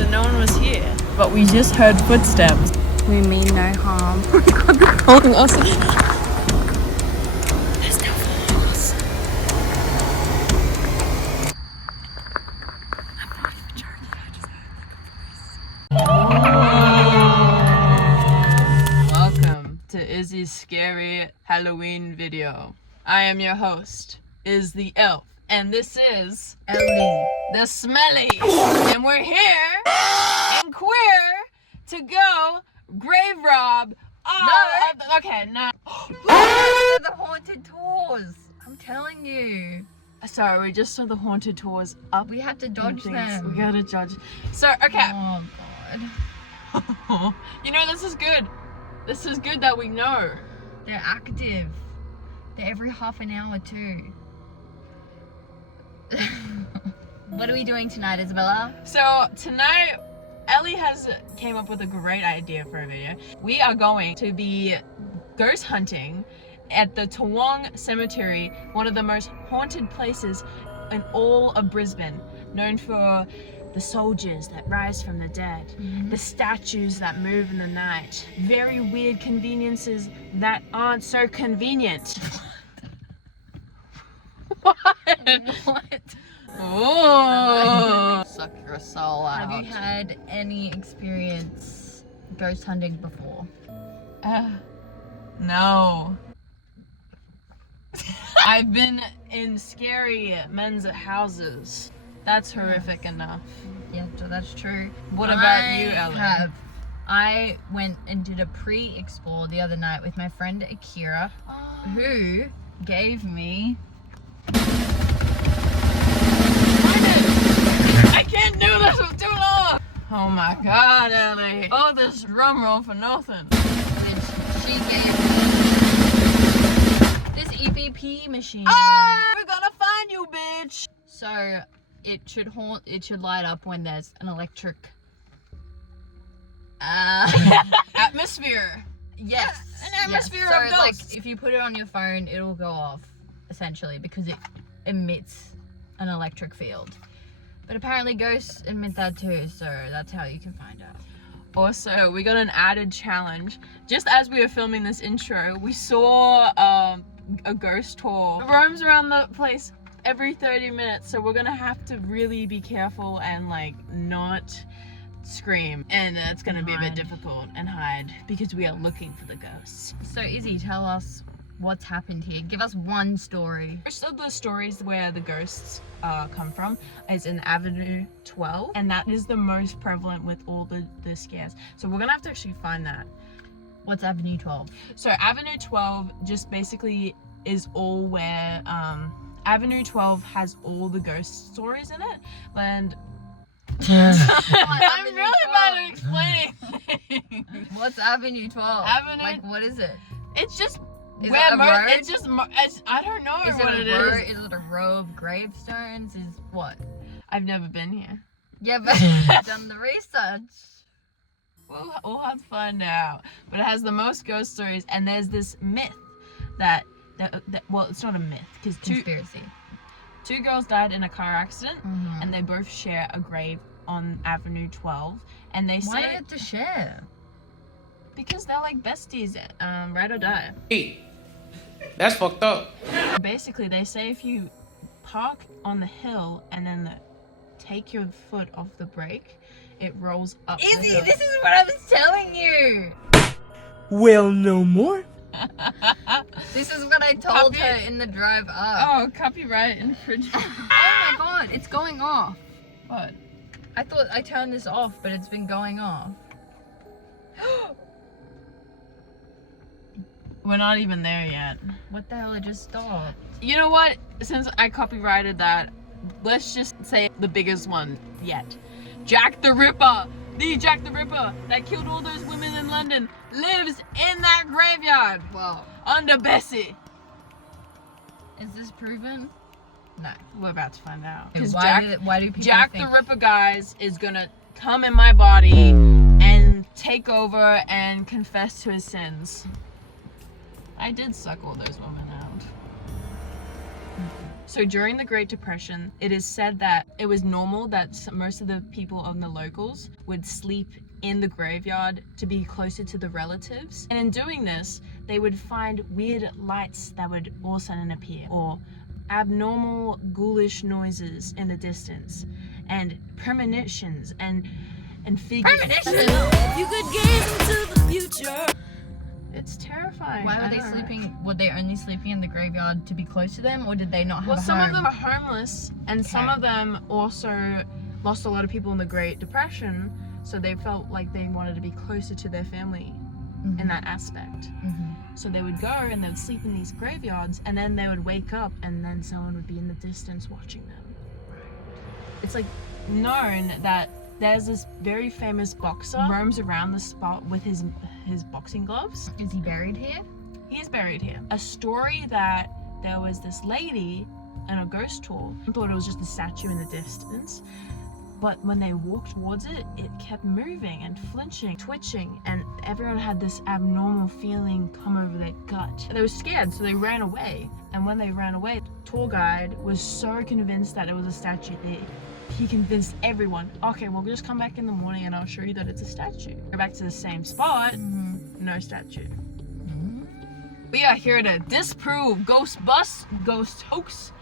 that no one was here. But we just heard footsteps. We mean no harm. Oh my god, they're calling us. They're still following us. I'm not even joking, I just heard the voice. Welcome to Izzy's scary Halloween video. I am your host, Iz the Elf, and this is Ellie. the Smelly. And we're here and queer to go grave rob. No. The haunted tours. I'm telling you. Sorry, we just saw the haunted tours up. We have to dodge them. We gotta dodge. So, okay. Oh god. You know, this is good. This is good that we know. They're active. They're every half an hour too. What are we doing tonight, Isabella? So, tonight, Ellie came up with a great idea for a video. We are going to be ghost hunting at the Toowong Cemetery, one of the most haunted places in all of Brisbane, known for the soldiers that rise from the dead, the statues that move in the night, very weird conveniences that aren't so convenient. What? What? Oh, suck your soul out. Have you had any experience ghost hunting before? No. I've been in scary men's houses. That's horrific enough. Yeah, so that's true. What about you, Ellie? I went and did a pre-explore the other night with my friend Akira, who gave me... I can't do this, it's too long! Oh my god, Ellie. Oh, this drum roll for nothing. She gave me this EVP machine. We're gonna find you, bitch! So it should light up when there's an electric atmosphere. Yes. An atmosphere yes. of So ghosts. like if you put it on your phone, it'll go off essentially because it emits an electric field. But apparently ghosts emit that too, so that's how you can find out. Also, we got an added challenge. Just as we were filming this intro, we saw a ghost tour. It roams around the place every 30 minutes, so we're gonna have to really be careful and like not scream. And it's gonna be a bit difficult and hide because we are looking for the ghosts. So Izzy, tell us what's happened here. Give us one story. Most of the stories where the ghosts come from is in Avenue 12, and that is the most prevalent with all the scares. So we're gonna have to actually find that. What's Avenue 12? So Avenue 12 just basically is all where Avenue 12 has all the ghost stories in it, and I'm really bad at explaining things. What's Avenue 12? Like what is it? It's just Is where it a road? it's just I don't know Is what it it a row? is. Is it a row of gravestones? Is what? I've never been here. Yeah, but you've done the research. We'll have to find out. But it has the most ghost stories, and there's this myth that well, it's not a myth because Conspiracy. two girls died in a car accident, and they both share a grave on Avenue 12, and they Why say do you have to share? because they're like besties, ride or die. Hey, that's fucked up. Basically, they say if you park on the hill and then take your foot off the brake, it rolls up the Izzy, hill. this is what I was telling you. Well, no more. This is what I told her in the drive up. Oh, copyright infringement. Oh my god, it's going off. What? I thought I turned this off, but it's been going off. We're not even there yet. What the hell? It just stopped. You know what? Since I copyrighted that, let's just say the biggest one yet. Jack the Ripper! The Jack the Ripper that killed all those women in London lives in that graveyard Whoa. under Bessie. Is this proven? No. We're about to find out. Okay, Because why do people Jack think... the Ripper, guys, is gonna come in my body and take over and confess to his sins. I did suck all those women out. So during the Great Depression, it is said that it was normal that most of the people of the locals would sleep in the graveyard to be closer to the relatives. And in doing this, they would find weird lights that would all of a sudden appear, or abnormal ghoulish noises in the distance, and premonitions and figures. Premonitions? You could gaze into the future. It's terrifying. Why I were they don't know. sleeping? Were they only sleeping in the graveyard to be close to them, or did they not have Well, a some home? of them are homeless, and some Okay. of them also lost a lot of people in the Great Depression, so they felt like they wanted to be closer to their family in that aspect. So they would go and they would sleep in these graveyards, and then they would wake up, and then someone would be in the distance watching them. It's like known that there's this very famous boxer roams around the spot with his boxing gloves. Is he buried here? He is buried here. A story that there was this lady on a ghost tour thought it was just a statue in the distance, but when they walked towards it, it kept moving and flinching, twitching, and everyone had this abnormal feeling come over their gut. They were scared, so they ran away. And when they ran away, the tour guide was so convinced that it was a statue that he convinced everyone, okay, we'll just come back in the morning and I'll show you that it's a statue. Go back to the same spot, no statue. We are here to disprove ghost bust, ghost hoax,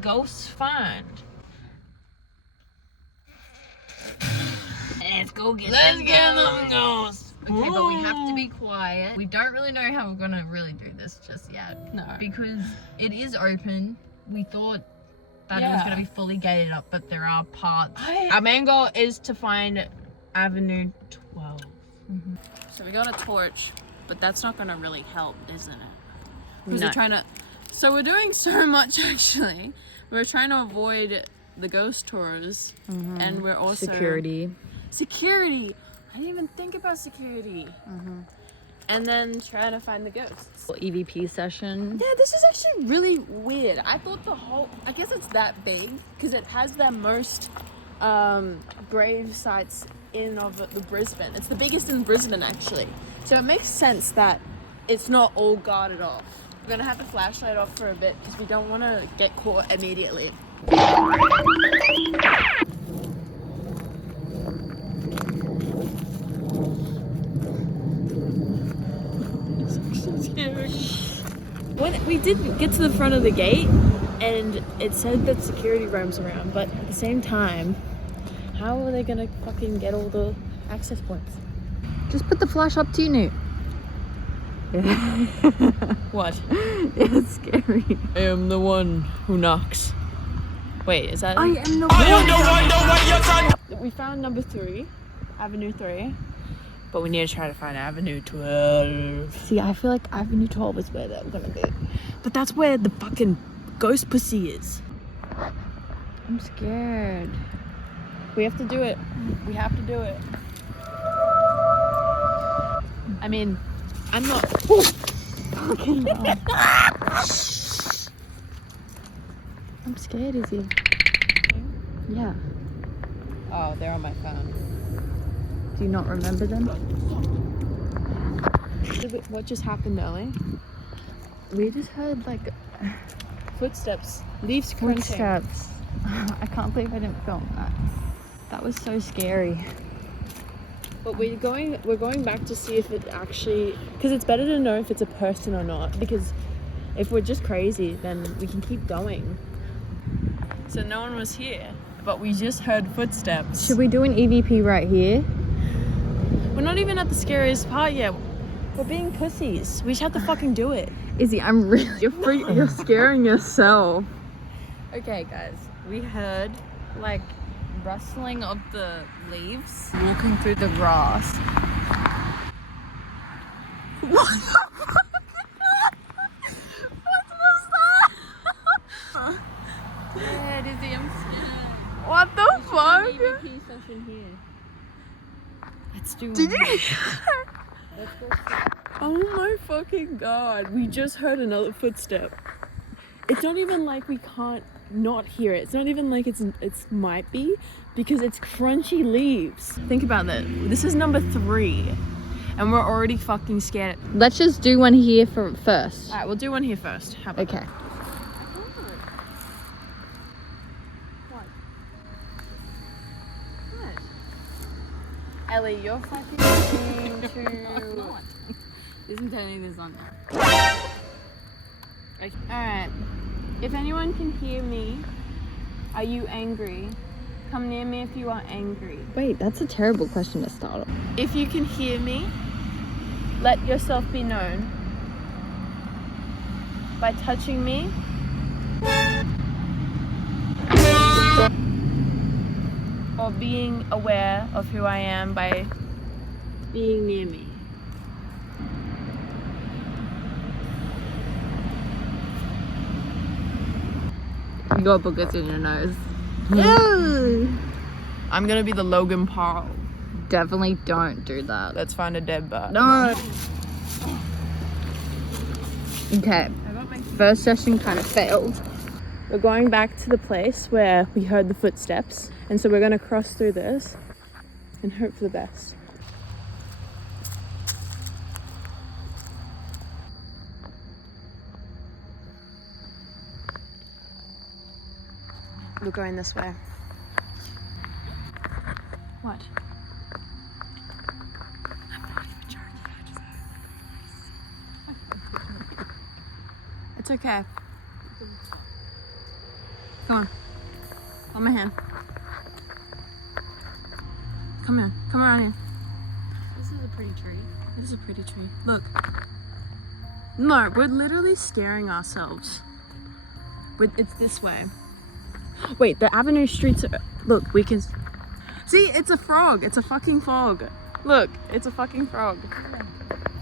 ghost find. Let's go get Let's them get ghosts. them ghosts. Okay, but we have to be quiet. We don't really know how we're gonna really do this just yet. No. Because it is open. We thought that it was gonna be fully gated up, but there are parts. Our main goal is to find Avenue 12. So we got a torch, but that's not gonna really help, isn't it? Because No. we're trying to. So we're doing so much actually. We're trying to avoid the ghost tours, and we're also Security. I didn't even think about security. And then trying to find the ghosts. EVP session. Yeah, this is actually really weird. I thought I guess it's that big because it has the most grave sites in of the Brisbane. It's the biggest in Brisbane actually. So it makes sense that it's not all guarded off. We're gonna have the flashlight off for a bit because we don't want to get caught immediately. When we did get to the front of the gate, and it said that security roams around, but at the same time, how are they gonna fucking get all the access points? Just put the flash up to you, Newt. What? It's scary. I am the one who knocks. Wait, is that? I am the one. We found number 3, Avenue 3, but we need to try to find Avenue 12. See, I feel like Avenue 12 is where they're gonna be. But that's where the fucking ghost pussy is. I'm scared. We have to do it. We have to do it. I mean, I'm not. Fucking hell. I'm scared, Izzy. Yeah. Oh, they're on my phone. Do you not remember them? What just happened, Ellie? We just heard like Footsteps. Leaves crunching. footsteps. I can't believe I didn't film that. That was so scary. But we're going back to see if it actually, because it's better to know if it's a person or not, because if we're just crazy then we can keep going. So no one was here, but we just heard footsteps. Should we do an EVP right here? We're not even at the scariest part yet. We're being pussies. We just have to fucking do it. Izzy, I'm really. You're scaring yourself. Okay, guys, we heard like rustling of the leaves. Walking through the grass. Yeah, Dizzy, I'm scared. What the fuck? EVP session here. Let's do Did it. you? Let's go see. Oh my fucking god. We just heard another footstep. It's not even like we can't not hear it. It's not even like it's might be, because it's crunchy leaves. Think about that. This is number 3 and we're already fucking scared. Let's just do one here first. Alright, we'll do one here first. How about Okay. Ellie, you're fucking being too. Isn't turning this on now. Okay. Alright. If anyone can hear me, are you angry? Come near me if you are angry. Wait, that's a terrible question to start off. If you can hear me, let yourself be known by touching me or being aware of who I am by being near me. You got boogers in your nose. I'm gonna be the Logan Paul. Definitely don't do that. Let's find a dead bird. No. Okay. First session kind of failed. We're going back to the place where we heard the footsteps, and so we're gonna cross through this and hope for the best. We're going this way. What? It's okay. Come on. Hold my hand. Come here. Come around here. This is a pretty tree. This is a pretty tree. Look. No, we're literally scaring ourselves. It's this way. Wait, the avenue streets are... Look, we can... See, it's a frog. It's a fucking frog. Look, it's a fucking frog.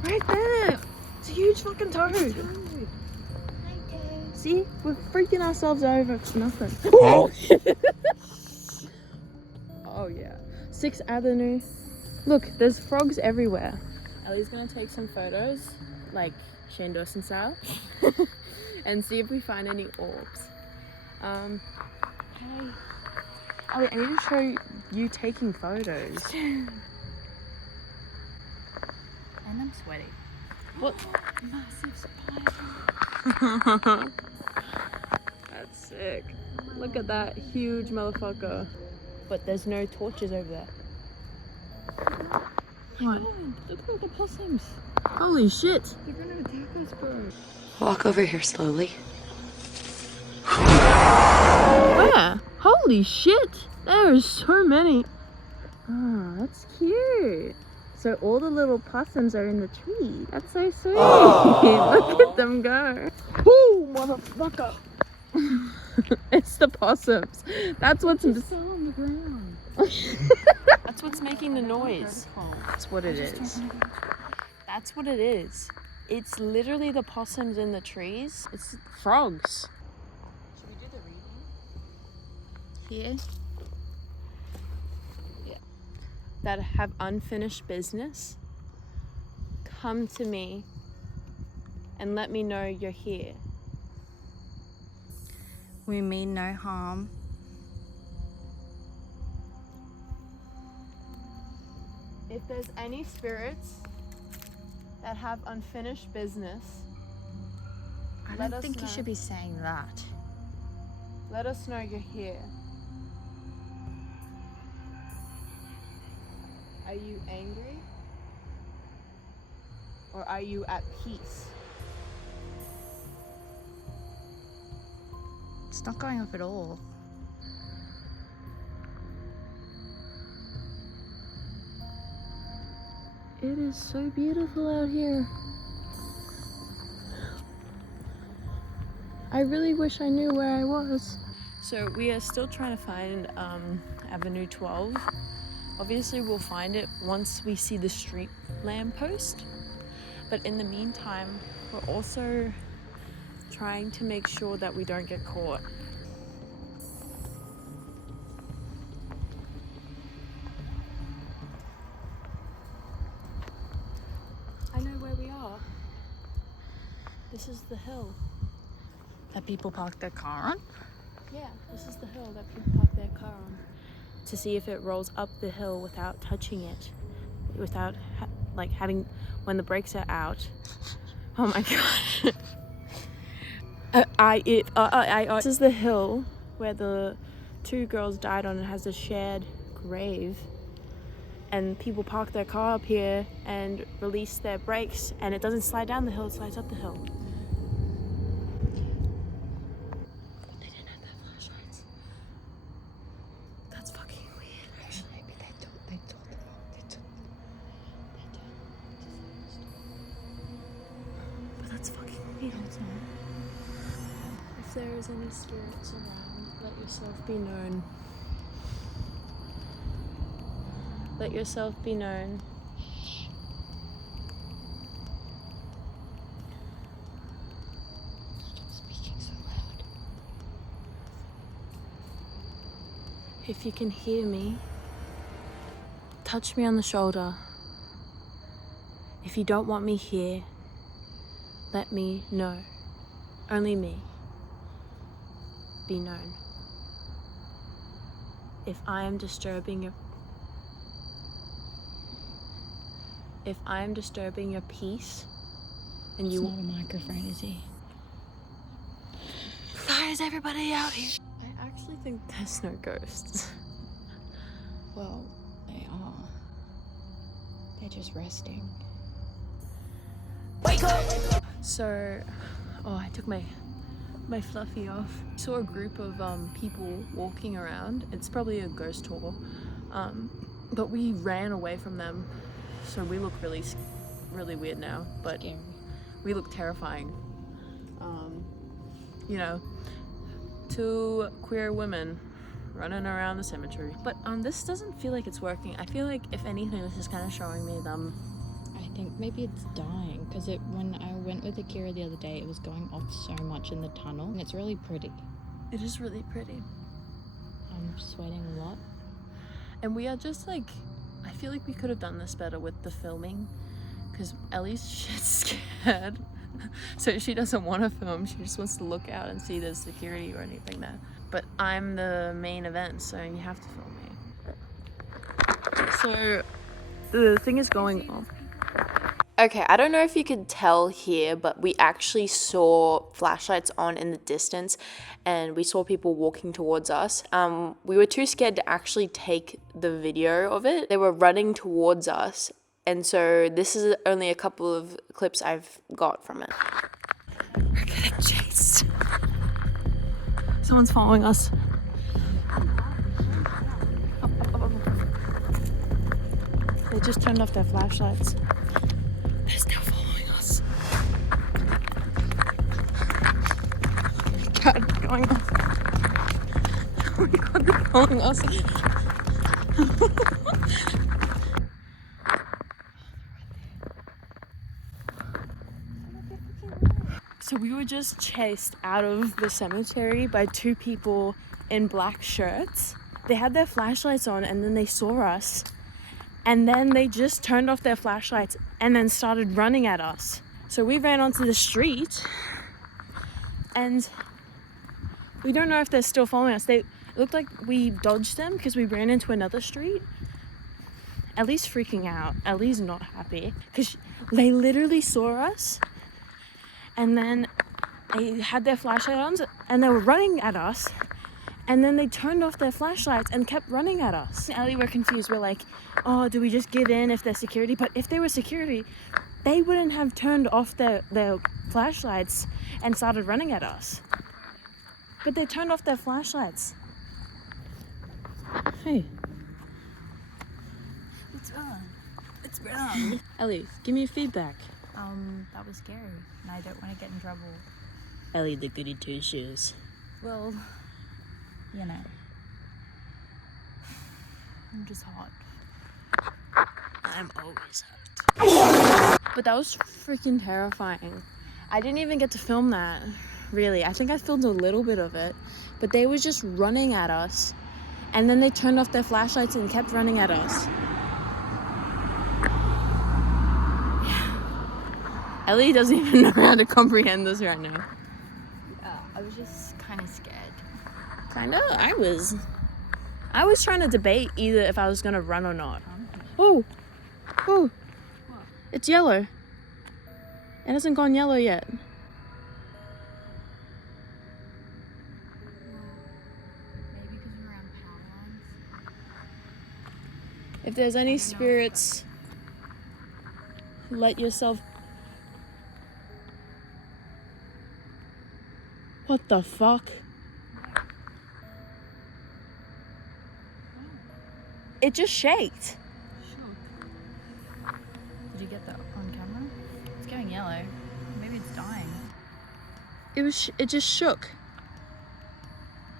Right there. It's a huge fucking toad. See, we're freaking ourselves over for nothing. Oh yeah. 6th Avenue. Look, there's frogs everywhere. Ellie's gonna take some photos, like Shane Dawson style, and see if we find any orbs. Hey. Ellie, I need to show you taking photos. And I'm sweaty. What? Massive spider. That's sick. Look at that huge motherfucker. But there's no torches over there. What? Look at all the possums. Holy shit. They're gonna attack us, bro. Walk over here slowly. Where? Holy shit. There's so many. Oh, that's cute. So all the little possums are in the tree. That's so sweet. Look at them go. Ooh, motherfucker. It's the possums. That's what's It's so on the ground. That's what's making the noise. That's what it is. That's what it is. It's literally the possums in the trees. It's frogs. Should we do the reading? Here. Yeah. That have unfinished business. Come to me and let me know you're here. We mean no harm. If there's any spirits that have unfinished business, I let don't us think you know. should be saying that. Let us know you're here. Are you angry? Or are you at peace? It's not going off at all. It is so beautiful out here. I really wish I knew where I was. So we are still trying to find Avenue 12. Obviously we'll find it once we see the street lamppost. But in the meantime, we're also trying to make sure that we don't get caught. I know where we are. This is the hill. That people park their car on? Yeah, this is the hill that people park their car on. To see if it rolls up the hill without touching it. Without like having, when the brakes are out. Oh my god. This is the hill where the 2 girls died on. It has a shared grave. and people park their car up here and release their brakes, and it doesn't slide down the hill, it slides up the hill. They didn't have their flashlights. That's fucking weird. Actually, maybe they told them. But that's fucking weird. If there is any spirits around, let yourself be known. Let yourself be known. Stop speaking so loud. If you can hear me, touch me on the shoulder. If you don't want me here, let me know. Only me. Be known. If I am disturbing your peace and It's you not a microphone, is he? Why is everybody out here? I actually think there's no ghosts. Well, they are. They're just resting. So, I took my fluffy off. I saw a group of people walking around. It's probably a ghost tour, but we ran away from them. So we look really weird now, but Scary. we look terrifying. You know, two queer women running around the cemetery. But this doesn't feel like it's working. I feel like if anything, this is kind of showing me them. I think maybe it's dying because when I went with Akira the other day, it was going off so much in the tunnel, and it's really pretty. It is really pretty. I'm sweating a lot. And we are just like, I feel like we could have done this better with the filming, because Ellie's shit scared. So she doesn't want to film, she just wants to look out and see there's security or anything there. But I'm the main event, so you have to film me. So the thing is going on. Okay, I don't know if you could tell here, but we actually saw flashlights on in the distance and we saw people walking towards us. We were too scared to actually take the video of it. They were running towards us, and so this is only a couple of clips I've got from it. We're getting chased. Someone's following us. Up. They just turned off their flashlights. They're still following us. God, they're going off. Oh my god, they're following us. So we were just chased out of the cemetery by two people in black shirts. They had their flashlights on and then they saw us. And then they just turned off their flashlights and then started running at us. So we ran onto the street and we don't know if they're still following us. It looked like we dodged them because we ran into another street. Ellie's freaking out. Ellie's not happy because they literally saw us and then they had their flashlight on and they were running at us. And then they turned off their flashlights and kept running at us. Ellie, we're confused. We're like, oh, do we just give in if they're security? But if they were security, they wouldn't have turned off their flashlights and started running at us. But they turned off their flashlights. Hey. What's wrong? What's wrong? Ellie, give me feedback. That was scary, and I don't want to get in trouble. Ellie, the goody two shoes. Well, you know, I'm just hot. I'm always hot. But that was freaking terrifying. I didn't even get to film that, really. I think I filmed a little bit of it, but they were just running at us, and then they turned off their flashlights and kept running at us. Ellie doesn't even know how to comprehend this right now. I was just kind of scared. Kinda. I was trying to debate either if I was gonna run or not. Oh, it's yellow. It hasn't gone yellow yet. Maybe because we're around power lines. If there's any spirits, let yourself. What the fuck? It just shaked. Did you get that on camera? It's going yellow. Maybe it's dying. It just shook.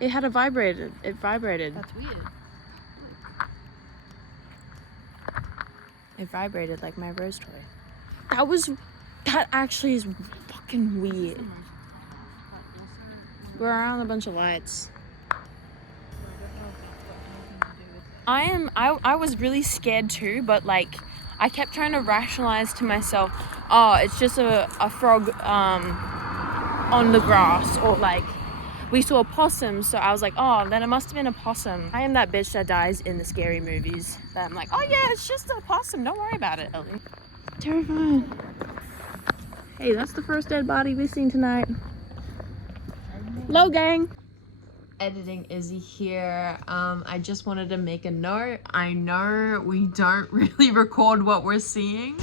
It had a vibrated. It vibrated. That's weird. It vibrated like my rose toy. That actually is fucking weird. We're around a bunch of lights. I was really scared too, but like I kept trying to rationalize to myself, oh, it's just a frog on the grass, or like we saw a possum, so I was like, oh, then it must have been a possum. I am that bitch that dies in the scary movies. That I'm like, oh yeah, it's just a possum. Don't worry about it, Ellie. Terrifying. Hey, that's the first dead body we've seen tonight. Low gang. Editing Izzy here. I just wanted to make a note. I know we don't really record what we're seeing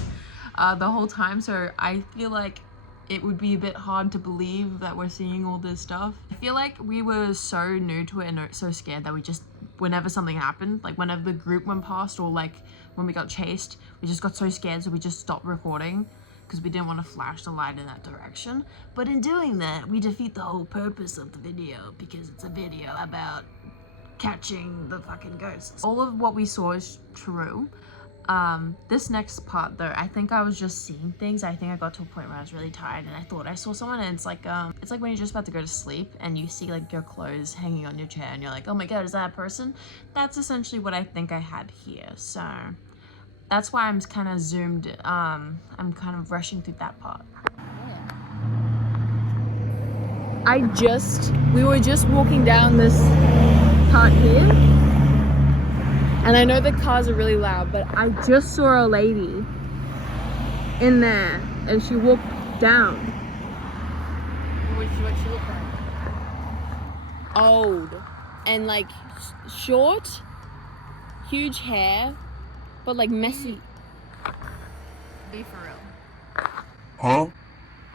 the whole time, so I feel like it would be a bit hard to believe that we're seeing all this stuff. I feel like we were so new to it and so scared that we just, whenever something happened, like whenever the group went past or like when we got chased, we just got so scared, so we just stopped recording because we didn't want to flash the light in that direction. But in doing that, we defeat the whole purpose of the video, because it's a video about catching the fucking ghosts. All of what we saw is true. This next part though, I think I was just seeing things. I think I got to a point where I was really tired and I thought I saw someone, and it's like when you're just about to go to sleep and you see like your clothes hanging on your chair and you're like, oh my god, is that a person? That's essentially what I think I had here. So that's why I'm kind of zoomed. I'm kind of rushing through that part. We were just walking down this part here. And I know the cars are really loud, but I just saw a lady in there and she walked down. What she look like? Old. And like short, huge hair, but like messy. Be for real. Huh?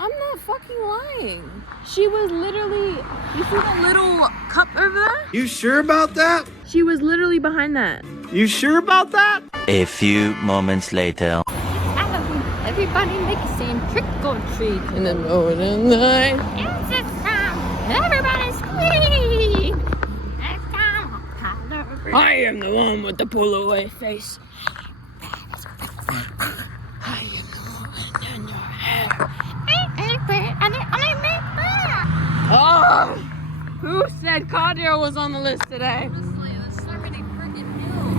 I'm not fucking lying. She was literally, you see that little cup over there? You sure about that? She was literally behind that. You sure about that? A few moments later. Everybody make a scene, trick or treat. In the middle of the night. It's a sound. Everybody scream. It's time to holler. I am the one with the pull away face. I am the one in your hair. Oh! Who said cardio was on the list today? Honestly, there's so many freaking hills.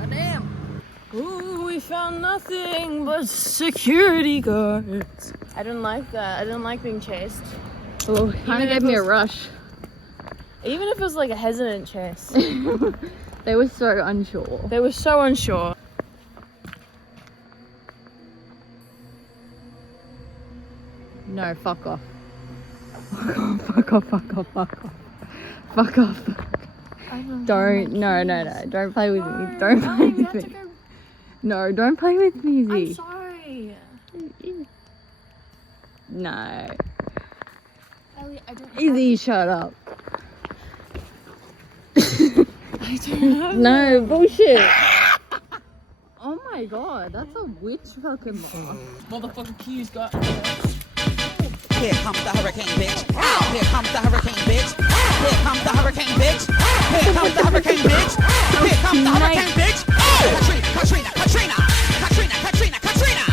Goddamn. Ooh, we found nothing but security guards. I didn't like that. I didn't like being chased. Oh, kind of gave me a rush. Even if it was like a hesitant chase. They were so unsure. They were so unsure. No, fuck off. Fuck off, fuck off, fuck off. Fuck off. Don't, no, don't play with me. Don't play with me. No, don't play with me, I'm Izzy. sorry. No. Ellie, I don't Izzy, shut up. I don't have No, bullshit. Oh my god, that's a witch fucking laugh. motherfucking keys got. Here comes the hurricane, bitch. Here comes the hurricane, bitch. Here comes the hurricane, bitch. Here comes the hurricane, bitch. Here comes the hurricane, bitch. Oh! Katrina, Katrina, Katrina, Katrina, Katrina, Katrina.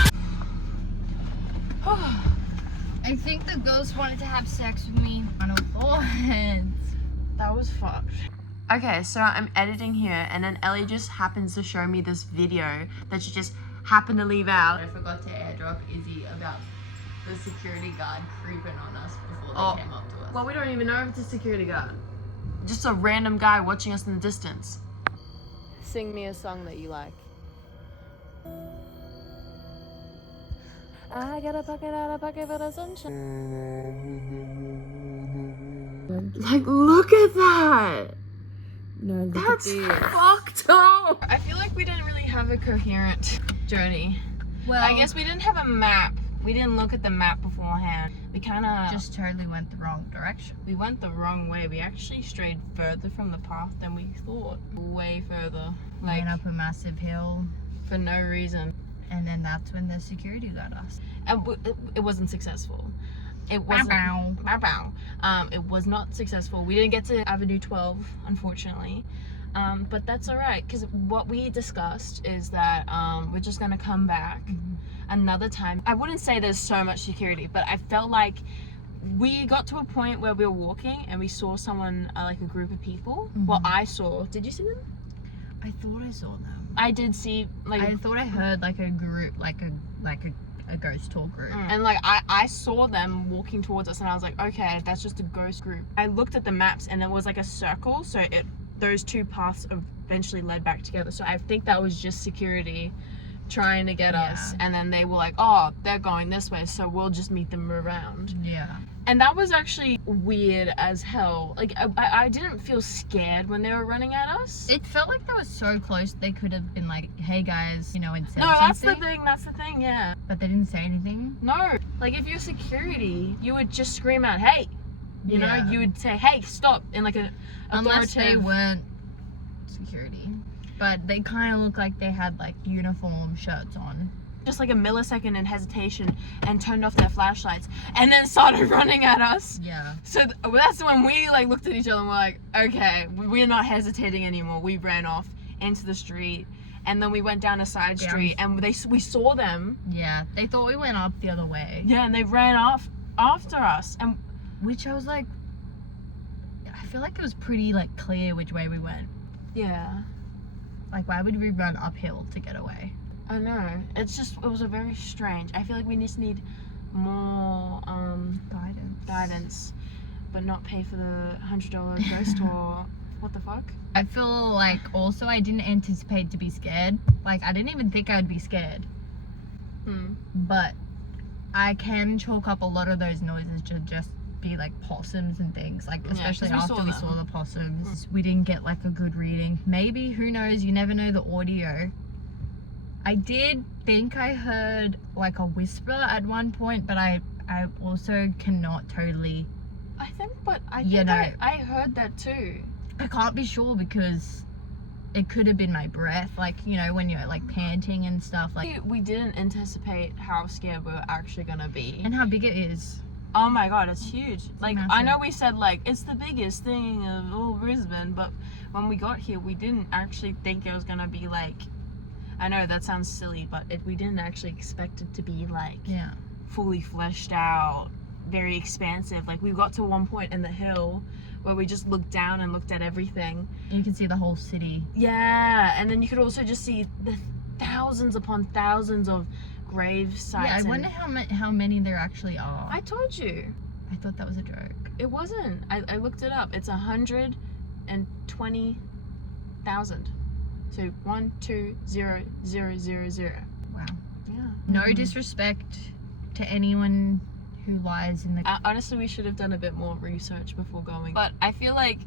I think the ghost wanted to have sex with me on a forehead. That was fucked. Okay, so I'm editing here and then Ellie just happens to show me this video that she just happened to leave out. I forgot to airdrop Izzy about the security guard creeping on us before they came up to us. Well, we don't even know if it's a security guard. Just a random guy watching us in the distance. Sing me a song that you like. I got a pocket out of pocket for the sunshine. Like, look at that! No, look That's at this. fucked up. I feel like we didn't really have a coherent journey. Well, I guess we didn't have a map. We didn't look at the map beforehand. We kind of just totally went the wrong direction. we went the wrong way. We actually strayed further from the path than we thought. Way further. Like Went up a massive hill, for no reason. and then that's when the security got us. And it wasn't successful. It wasn't. Bow, bow. It was not successful. We didn't get to Avenue 12, unfortunately. But that's all right, because what we discussed is that we're just gonna come back another time. I wouldn't say there's so much security, but I felt like we got to a point where we were walking and we saw someone, like a group of people. Well, I saw. Did you see them? I thought I saw them. I did see, like. I thought I heard like a group, like a ghost tour group. And like I saw them walking towards us, and I was like, okay, that's just a ghost group. I looked at the maps and it was like a circle, so those two paths eventually led back together. So I think that was just security trying to get us, and then they were like, oh, they're going this way, so we'll just meet them around. Yeah. And that was actually weird as hell. Like I didn't feel scared when they were running at us. It felt like they were so close they could have been like, hey guys, you know, and said No, that's the something. thing, yeah. But they didn't say anything. No, like if you're security, you would just scream out, hey! You know, you would say, hey, stop, in like a Unless they authoritative... weren't security. But they kind of looked like they had like uniform shirts on. Just like a millisecond in hesitation and turned off their flashlights and then started running at us. Yeah. So that's when we like looked at each other and we're like, okay, we're not hesitating anymore. We ran off into the street, and then we went down a side street and we saw them. Yeah. They thought we went up the other way. Yeah, and they ran off after us. And Which I was like, I feel like it was pretty like clear which way we went. yeah, Like, why would we run uphill to get away? I know. It was a very strange. I feel like we just need more guidance, but not pay for the $100 ghost tour. What the fuck? I feel like also I didn't anticipate to be scared. Like, I didn't even think I would be scared. But I can chalk up a lot of those noises to just be like possums and things. Like, especially 'cause after we saw the possums. We didn't get like a good reading. Maybe, who knows, you never know the audio. I did think I heard like a whisper at one point, but I also cannot totally... I think You know. I heard that too. I can't be sure because it could have been my breath, like, you know, when you're like panting and stuff, like, We didn't anticipate how scared we were actually gonna be. and how big it is. Oh my god, it's huge. Like, I massive. know we said like it's the biggest thing of all Brisbane, but when we got here, we didn't actually think it was gonna be like. I know that sounds silly, but we didn't actually expect it to be like Yeah. fully fleshed out, very expansive. Like, we got to one point in the hill where we just looked down and looked at everything. You can see the whole city. Yeah, and then you could also just see the thousands upon thousands of grave sites. Yeah, I and- wonder how many there actually are. I told you. I thought that was a joke. It wasn't. I looked it up. It's 120,000. So 120,000. Wow. Yeah. No disrespect to anyone who lies in the... Honestly, we should have done a bit more research before going. But I feel like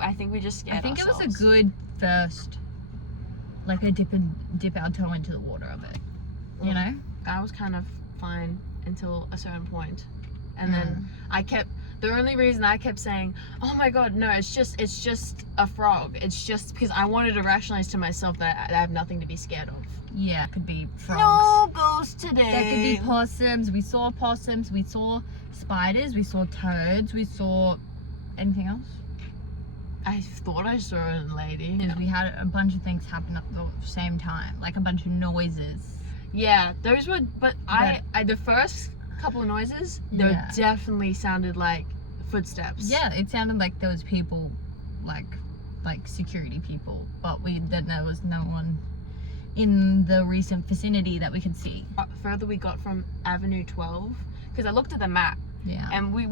I think we just scared I think ourselves. it was a good first, like a dip our toe into the water of it. You know? I was kind of fine until a certain point. And then the only reason I kept saying, oh my god, no, it's just a frog. It's just because I wanted to rationalize to myself that I have nothing to be scared of. Yeah, it could be frogs. No ghosts today. There could be possums. We saw possums. We saw spiders. We saw toads. We saw... Anything else? I thought I saw a lady. Because we had a bunch of things happen at the same time. Like a bunch of noises. Yeah, those were, but I the first couple of noises, they definitely sounded like footsteps. Yeah, it sounded like there was people, like security people, but there was no one in the recent vicinity that we could see. Further we got from Avenue 12, because I looked at the map, Yeah. and we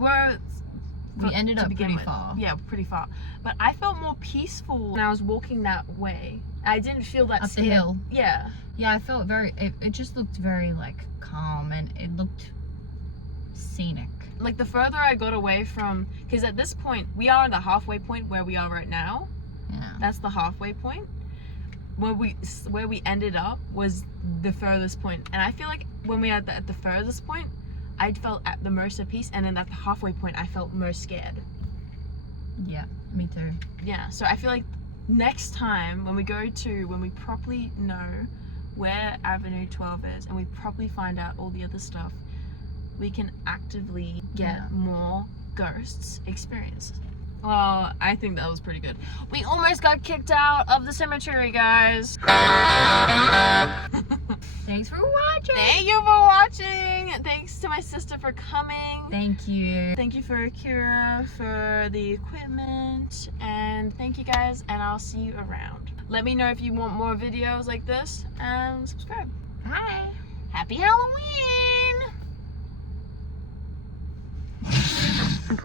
ended to up begin pretty with. far. Yeah, pretty far. But I felt more peaceful when I was walking that way. I didn't feel that Up scared. the hill. Yeah. Yeah, I felt it just looked very like calm, and it looked scenic. Like, the further I got away from, because at this point we are at the halfway point where we are right now, Yeah. That's the halfway point. Where we ended up was the furthest point, and I feel like when we are at the furthest point, I felt at the most at peace, and then at the halfway point, I felt most scared. Yeah, me too. Yeah, so I feel like next time when we properly know where Avenue 12 is, and we properly find out all the other stuff, we can actively get more ghosts experience. Well, I think that was pretty good. We almost got kicked out of the cemetery, guys. Thanks for watching. Thank you for watching. Thanks to my sister for coming. Thank you. Thank you for Akira for the equipment. And thank you guys, and I'll see you around. Let me know if you want more videos like this, and subscribe. Bye. Happy Halloween!